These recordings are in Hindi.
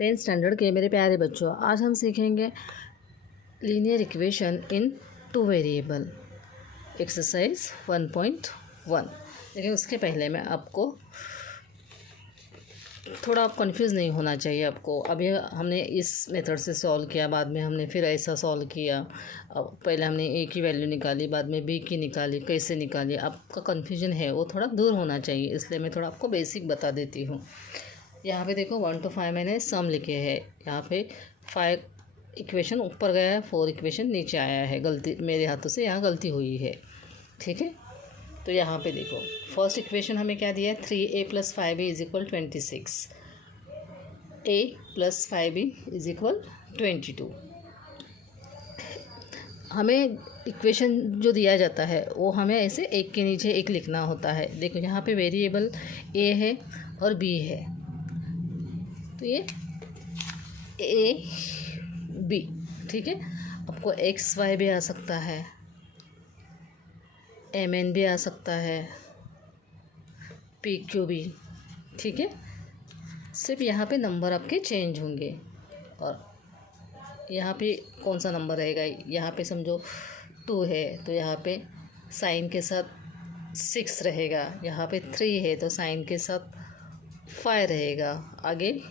10th स्टैंडर्ड के मेरे प्यारे बच्चों, आज हम सीखेंगे linear equation in two variable exercise 1.1। लेकिन उसके पहले मैं आपको थोड़ा कंफ्यूज नहीं होना चाहिए आपको। अभी हमने इस मेथड से सॉल्व किया, बाद में हमने फिर ऐसा सॉल्व किया। अब पहले हमने ए की वैल्यू निकाली, बाद में बी की निकाली, कैसे निकाली, आपका कन्फ्यूजन है वो थोड़ा दूर होना चाहिए, इसलिए मैं थोड़ा आपको बेसिक बता देती हूँ। यहाँ पे देखो 1 to 5 मैंने सम लिखे हैं। यहाँ पे 5 इक्वेशन ऊपर गया है, 4 इक्वेशन नीचे आया है। गलती मेरे हाथों से यहाँ गलती हुई है, ठीक है। तो यहाँ पे देखो फर्स्ट इक्वेशन हमें क्या दिया है, 3a + 5b = 26, a + 5b = 22। हमें इक्वेशन जो दिया जाता है वो हमें ऐसे एक के नीचे एक लिखना होता है। देखो यहाँ पे वेरिएबल a है और b है, तो ये a b, ठीक है। आपको x y भी आ सकता है, mn भी आ सकता है, pq भी, ठीक है। सिर्फ यहाँ पे नंबर आपके चेंज होंगे। और यहाँ पे कौन सा नंबर रहेगा, यहाँ पे समझो 2 है तो यहाँ पे साइन के साथ 6 रहेगा, यहाँ पे 3 है तो साइन के साथ 5 रहेगा, आगे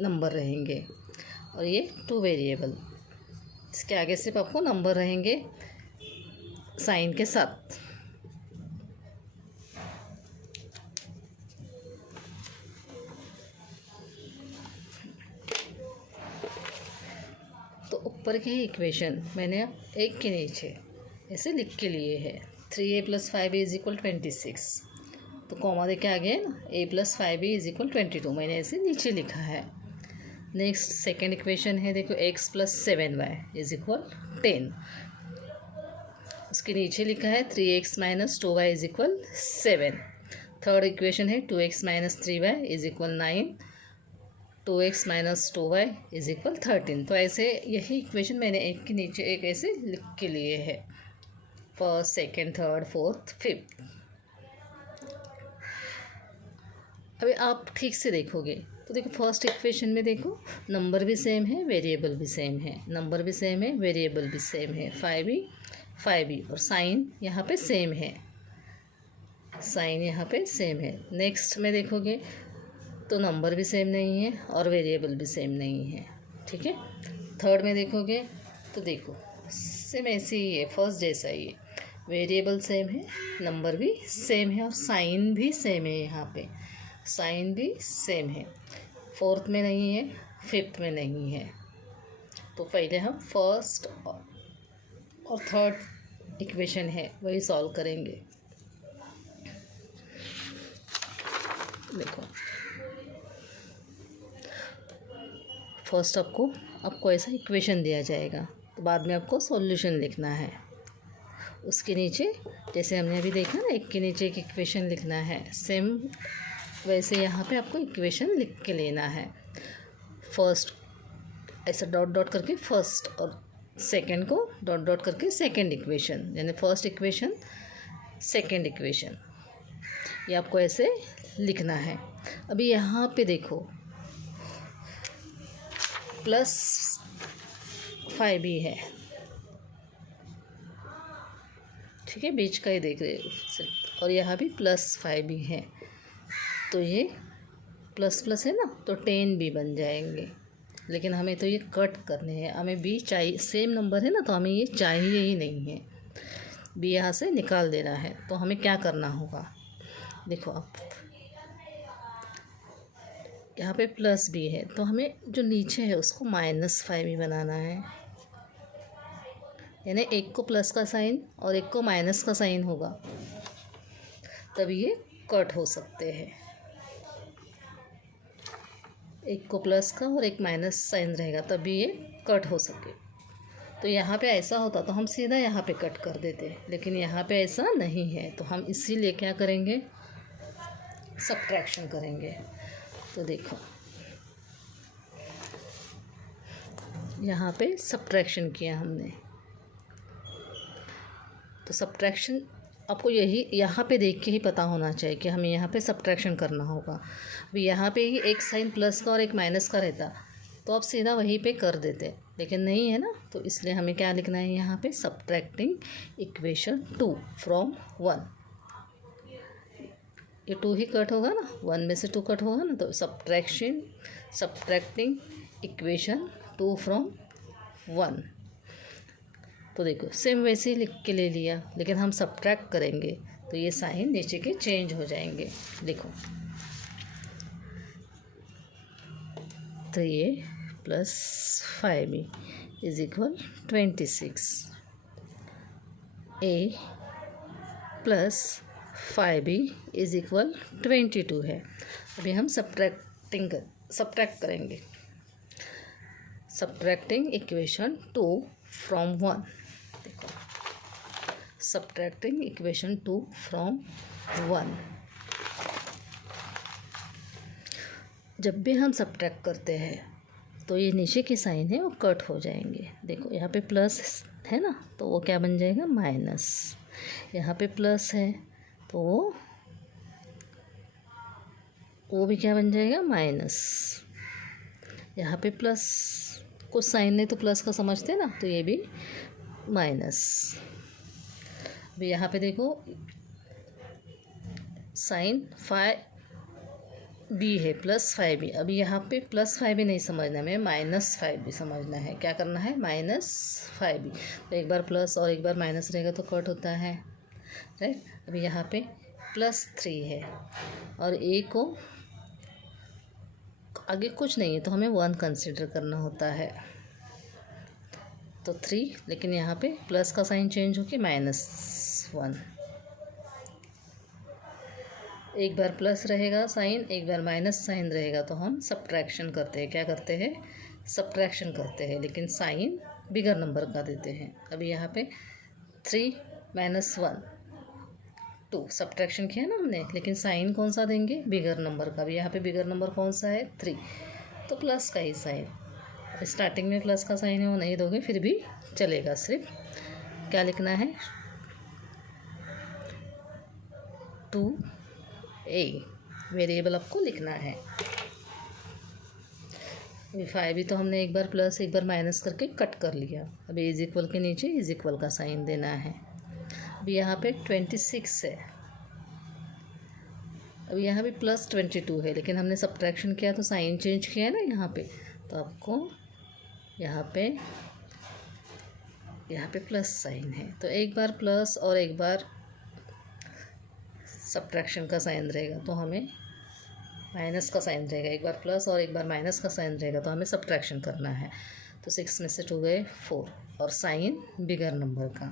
नंबर रहेंगे। और ये 2 वेरिएबल, इसके आगे सिर्फ आपको नंबर रहेंगे साइन के साथ। तो ऊपर के इक्वेशन मैंने एक के नीचे ऐसे लिख के लिए है। 3a + 5b = 26, तो कॉमा दे के आगे a + 5b = 22 मैंने ऐसे नीचे लिखा है। नेक्स्ट सेकेंड इक्वेशन है, देखो x + 7y = 10, उसके नीचे लिखा है 3x - 2y = 7। थर्ड इक्वेशन है 2x - 3y = 9, 2x - 2y = 13। तो ऐसे यही इक्वेशन मैंने एक के नीचे एक ऐसे लिख के लिए है, first, second, third, fourth, fifth. अभी आप ठीक से देखोगे तो देखो फर्स्ट इक्वेशन में देखो नंबर भी सेम है, वेरिएबल भी सेम है, नंबर भी सेम है, वेरिएबल भी सेम है, 5b और साइन यहाँ पे सेम है, साइन यहाँ पे सेम है। नेक्स्ट में देखोगे तो नंबर भी सेम नहीं है और वेरिएबल भी सेम नहीं है, ठीक है। थर्ड में देखोगे तो देखो सेम ऐसे ही है, फर्स्ट जैसा ही है, वेरिएबल सेम है, नंबर भी सेम है और साइन भी सेम है, यहाँ पे साइन भी सेम है। फोर्थ में नहीं है, फिफ्थ में नहीं है। तो पहले हम फर्स्ट और थर्ड इक्वेशन है वही सॉल्व करेंगे। देखो फर्स्ट आपको ऐसा इक्वेशन दिया जाएगा, तो बाद में आपको सॉल्यूशन लिखना है। उसके नीचे जैसे हमने अभी देखा ना, एक के नीचे एक इक्वेशन लिखना है, सेम वैसे यहाँ पे आपको इक्वेशन लिख के लेना है। फर्स्ट ऐसा डॉट डॉट करके फर्स्ट और सेकंड को डॉट डॉट करके सेकंड इक्वेशन, यानी फर्स्ट इक्वेशन सेकंड इक्वेशन, ये आपको ऐसे लिखना है। अभी यहाँ पे देखो +5b है, ठीक है, बीच का ही देख रहे हो सिर्फ, और यहाँ भी +5b है, तो ये प्लस प्लस है ना, तो 10b बन जाएंगे। लेकिन हमें तो ये कट करने हैं, हमें b चाहिए, सेम नंबर है ना, तो हमें ये चाहिए ही नहीं है, b यहाँ से निकाल देना है। तो हमें क्या करना होगा, देखो आप यहाँ पे +b है, तो हमें जो नीचे है उसको -5b बनाना है, यानी एक को प्लस का साइन और एक को माइनस का साइन होगा, तब ये कट हो सकते हैं। एक को प्लस का और एक माइनस साइन रहेगा तभी ये कट हो सके। तो यहाँ पे ऐसा होता तो हम सीधा यहाँ पे कट कर देते, लेकिन यहाँ पे ऐसा नहीं है, तो हम इसीलिए क्या करेंगे, सब्ट्रैक्शन करेंगे। तो देखो यहाँ पे सब्ट्रैक्शन किया हमने, तो सब्ट्रैक्शन आपको यही यहाँ पे देख के ही पता होना चाहिए कि हमें यहाँ पे सब्ट्रैक्शन करना होगा। अभी यहाँ पे ही एक साइन प्लस का और एक माइनस का रहता, तो आप सीधा वहीं पे कर देते, लेकिन नहीं है ना, तो इसलिए हमें क्या लिखना है यहाँ पे, सब्ट्रैक्टिंग इक्वेशन 2 फ्रॉम 1। ये 2 ही कट होगा ना, 1 में से 2 कट होगा ना, तो सब्ट्रैक्टिंग इक्वेशन 2 फ्रॉम 1। तो देखो सेम वैसे ही लिख के ले लिया, लेकिन हम सब्ट्रैक्ट करेंगे तो ये साइन नीचे के चेंज हो जाएंगे। देखो 3a plus 5b is equal 26, a plus 5b is equal 22 है। अभी हम सब्ट्रैक्ट करेंगे, सब्ट्रैक्टिंग इक्वेशन 2 फ्रॉम 1। देखो सब्ट्रैक्टिंग इक्वेशन 2 फ्रॉम 1। जब भी हम सब्ट्रैक्ट करते हैं तो ये नीचे के साइन है वो कट हो जाएंगे। देखो यहाँ पे प्लस है ना, तो वो क्या बन जाएगा, माइनस। यहाँ पे प्लस है तो वो भी क्या बन जाएगा, माइनस। यहाँ पे प्लस, कुछ साइन नहीं तो प्लस का समझते ना, तो ये भी माइनस। अभी यहाँ पे देखो साइन 5b है प्लस 5b। अभी यहाँ पे प्लस 5b नहीं समझना है, माइनस 5b समझना है। क्या करना है, माइनस 5b। तो एक बार प्लस और एक बार माइनस रहेगा तो कट होता है, राइट। अभी यहाँ पे प्लस 3 है और a को आगे कुछ नहीं है तो हमें 1 कंसिडर करना होता है, तो 3, लेकिन यहाँ पे प्लस का साइन चेंज होके -1। एक बार प्लस रहेगा साइन, एक बार माइनस साइन रहेगा, तो हम सब्ट्रैक्शन करते हैं। क्या करते हैं, सब्ट्रैक्शन करते हैं, लेकिन साइन बिगर नंबर का देते हैं। अभी यहाँ पे 3 - 1 2 सब्ट्रैक्शन किया ना हमने, लेकिन साइन कौन सा देंगे, बिगर नंबर का। भी यहाँ पे बिगर नंबर कौन सा है, 3, तो प्लस का ही साइन। स्टार्टिंग में प्लस का साइन है वो नहीं दोगे फिर भी चलेगा। सिर्फ क्या लिखना है, 2a वेरिएबल आपको लिखना है। 5 तो हमने एक बार प्लस एक बार माइनस करके कट कर लिया। अभी इज इक्वल के नीचे इज इक्वल का साइन देना है। अभी यहाँ पे 26 है, अभी यहाँ पे प्लस 22 है, लेकिन हमने सब्ट्रैक्शन किया तो साइन चेंज किया है ना यहाँ पे, तो आपको यहाँ पे प्लस साइन है, तो एक बार प्लस और एक बार सब्ट्रैक्शन का साइन रहेगा तो हमें माइनस का साइन रहेगा। एक बार प्लस और एक बार माइनस का साइन रहेगा तो हमें सब्ट्रैक्शन करना है। तो 6 में से 2 गए 4 और साइन बिगर नंबर का,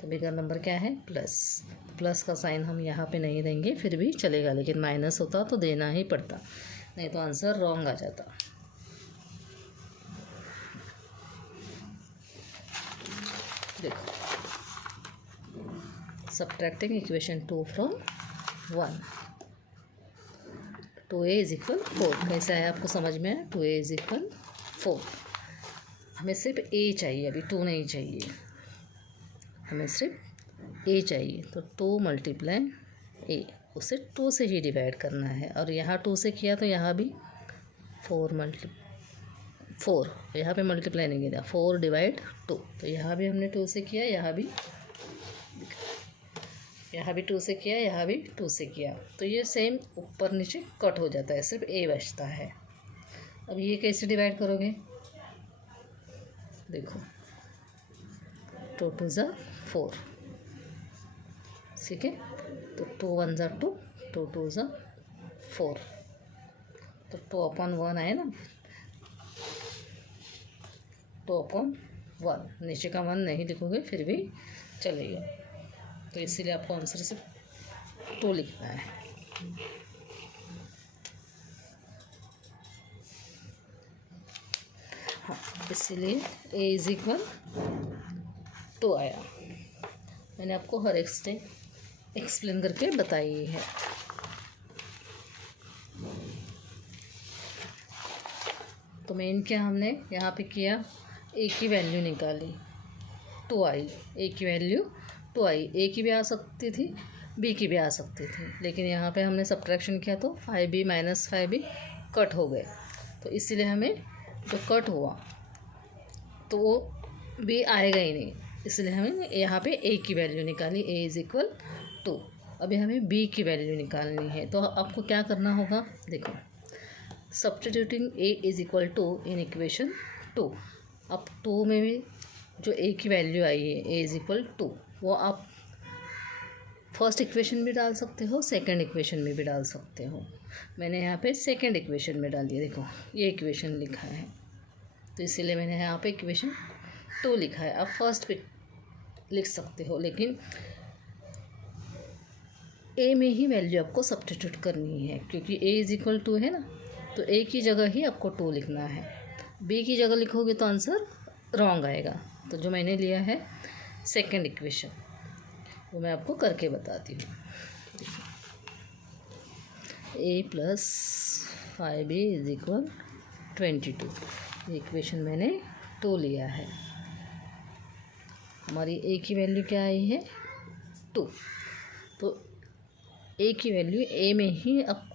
तो बिगर नंबर क्या है, प्लस। प्लस का साइन हम यहाँ पे नहीं देंगे फिर भी चलेगा, लेकिन माइनस होता तो देना ही पड़ता, नहीं तो आंसर रॉन्ग आ जाता। देखो subtracting equation 2 from 1। 2a is equal 4 कैसा है आपको समझ में है, 2a इज इक्वल 4। हमें सिर्फ a चाहिए, अभी 2 नहीं चाहिए, हमें सिर्फ a चाहिए। तो 2 × a, उसे 2 से ही डिवाइड करना है, और यहाँ 2 से किया तो यहाँ भी 4 यहाँ पे मल्टीप्लाई नहीं किया, 4 / 2, तो यहाँ भी हमने 2 से किया, यहाँ भी 2 से किया, यहाँ भी 2 से किया, तो ये सेम ऊपर नीचे कट हो जाता है, सिर्फ a बचता है। अब ये कैसे डिवाइड करोगे, देखो 2 × 2 = 4, ठीक है, तो 2 × 1 = 2, 2 × 2 = 4, तो 2/1 आए ना, 2/1, नीचे का 1 नहीं लिखोगे फिर भी चलेगा, तो इसीलिए आपको आंसर सिर्फ 2 लिखना है। हाँ, इसीलिए a इज इक्वल 2 आया। मैंने आपको हर एक स्टेप एक्सप्लेन करके बताई है। तो मेन क्या हमने यहाँ पे किया, a की वैल्यू निकाली 2i, a की वैल्यू 2i, a की भी आ सकती थी b की भी आ सकती थी, लेकिन यहाँ पे हमने सब्ट्रैक्शन किया तो 5b - 5b कट हो गए, तो इसीलिए हमें जो कट हुआ तो वो बी आएगा ही नहीं, इसलिए हमें यहाँ पे ए की वैल्यू निकाली, ए इज़ इक्वल 2। अभी हमें बी की वैल्यू निकालनी है, तो आपको क्या करना होगा, देखो substituting a is equal to in equation 2। अब 2 में भी जो ए की वैल्यू आई है ए इज़ इक्वल 2, वो आप फर्स्ट इक्वेशन में डाल सकते हो, सेकंड इक्वेशन में भी डाल सकते हो। मैंने यहाँ पे सेकंड इक्वेशन में डाल दिया, देखो ये इक्वेशन लिखा है, तो इसीलिए मैंने यहाँ पे इक्वेशन 2 लिखा है। आप फर्स्ट पे लिख सकते हो, लेकिन ए में ही वैल्यू आपको सब्स्टिट्यूट करनी है, क्योंकि ए इज़ इक्वल 2 है ना, तो ए की जगह ही आपको 2 लिखना है। बी की जगह लिखोगे तो आंसर रॉन्ग आएगा। तो जो मैंने लिया है सेकंड इक्वेशन, वो मैं आपको करके बताती हूँ। ए प्लस 5b इज इक्वल 22, ये इक्वेशन मैंने 2 लिया है। हमारी ए की वैल्यू क्या आई है 2, तो ए की वैल्यू ए में ही अब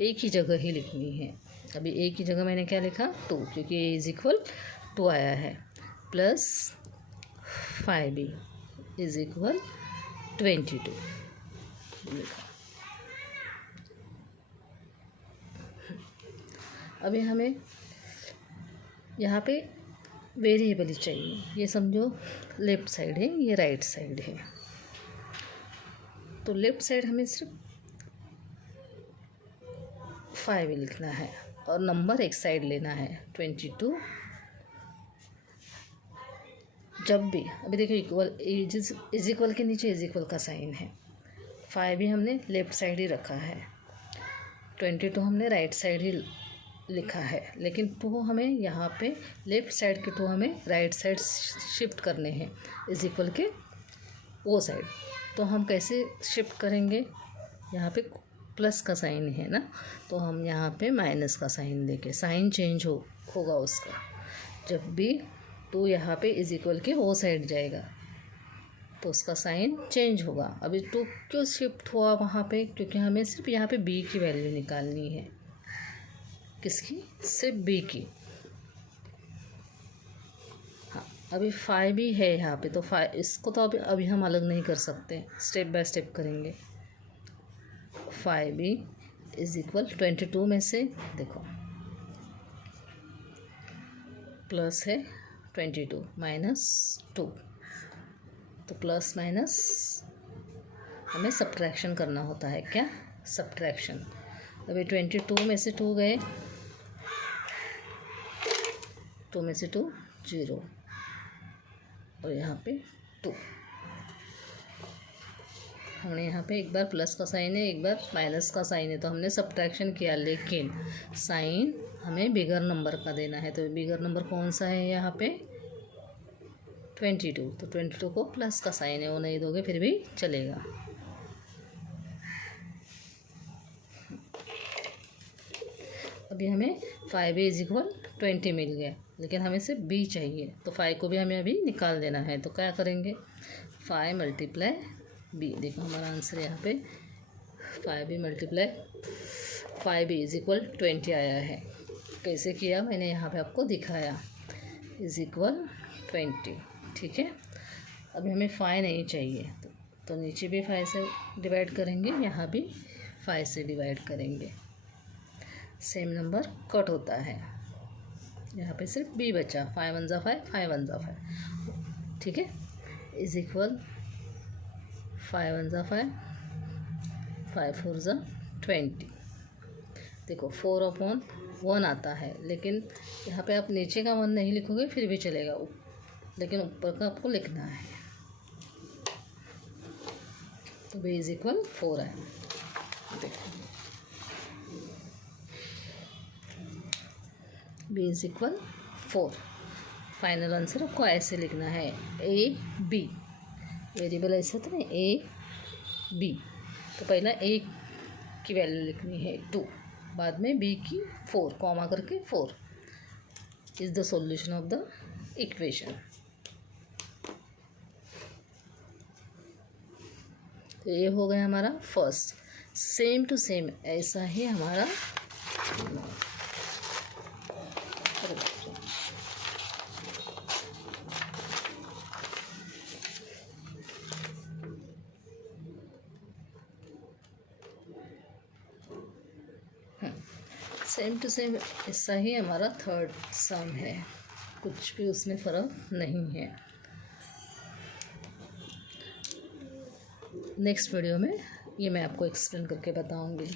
ए की जगह ही लिखनी है। अभी ए की जगह मैंने क्या लिखा 2, क्योंकि ए इज़ इक्वल 2 आया है, प्लस 5b इज़ इक्वल 22 लिखा। अभी हमें यहाँ पे वेरिएबल चाहिए, ये समझो लेफ़्ट साइड है, ये राइट साइड है, तो लेफ़्ट साइड हमें सिर्फ 5 लिखना है और नंबर एक साइड लेना है 22। जब भी अभी देखो इक्वल इज इक्वल के नीचे इज इक्वल का साइन है, 5 भी हमने लेफ़्ट साइड ही रखा है, 22 हमने राइट साइड ही लिखा है, लेकिन 2 हमें यहाँ पे लेफ़्ट साइड के 2 हमें राइट साइड शिफ्ट करने हैं इज इक्वल के वो साइड। तो हम कैसे शिफ्ट करेंगे, यहाँ पे प्लस का साइन है ना, तो हम यहाँ पे माइनस का साइन देके साइन चेंज होगा उसका। जब भी 2 यहाँ पे इज इक्वल के वो साइड जाएगा तो उसका साइन चेंज होगा। अभी 2 क्यों शिफ्ट हुआ वहाँ पे, क्योंकि हमें सिर्फ यहाँ पे बी की वैल्यू निकालनी है। किसकी, सिर्फ बी की। हाँ, अभी 5 भी है यहाँ पे, तो 5 इसको तो अभी हम अलग नहीं कर सकते, स्टेप बाय स्टेप करेंगे। 5b इज इक्वल 22 में से देखो प्लस है 22 माइनस 2, तो प्लस माइनस हमें सब्ट्रैक्शन करना होता है, क्या सब्ट्रैक्शन। अभी 22 में से 2 गए, 2 में से 2 0 और यहाँ पे 2। हमने यहाँ पे एक बार प्लस का साइन है, एक बार माइनस का साइन है, तो हमने सब्ट्रैक्शन किया, लेकिन साइन हमें बिगर नंबर का देना है। तो बिगर नंबर कौन सा है यहाँ पे 22, तो 22 को प्लस का साइन है वो नहीं दोगे फिर भी चलेगा। अभी हमें 5a इज इक्वल 20 मिल गया, लेकिन हमें सिर्फ b चाहिए, तो 5 को भी हमें अभी निकाल देना है। तो क्या करेंगे 5 मल्टीप्लाई b, देखो हमारा आंसर यहाँ पे 5b multiply 5b is equal 20 आया है। कैसे किया मैंने यहाँ पे आपको दिखाया, इज इक्वल 20, ठीक है। अभी हमें 5 नहीं चाहिए, तो नीचे भी 5 से डिवाइड करेंगे, यहाँ भी 5 से डिवाइड करेंगे, सेम नंबर कट होता है। यहाँ पे सिर्फ b बचा, 5 1 जा 5, 5 1 जा 5, ठीक है। इज इक्वल 5 1 जा 5, 5 4 जा 20। देखो 4/1 आता है, लेकिन यहाँ पे आप नीचे का 1 नहीं लिखोगे फिर भी चलेगा, लेकिन ऊपर का आपको लिखना है। तो b इज इक्वल 4 है, देखो b is equal 4। Final answer आपको ऐसे लिखना है, ए बी, वेरिएबल ऐसे होता है ए बी, तो पहला ए की वैल्यू लिखनी है 2, बाद में बी की 4, कॉमा करके 4 is the solution of the equation. तो ये हो गया हमारा फर्स्ट। सेम टू सेम ऐसा ही हमारा सेम टू सेम ऐसा ही हमारा थर्ड सम है, कुछ भी उसमें फ़र्क नहीं है। नेक्स्ट वीडियो में ये मैं आपको एक्सप्लेन करके बताऊंगी।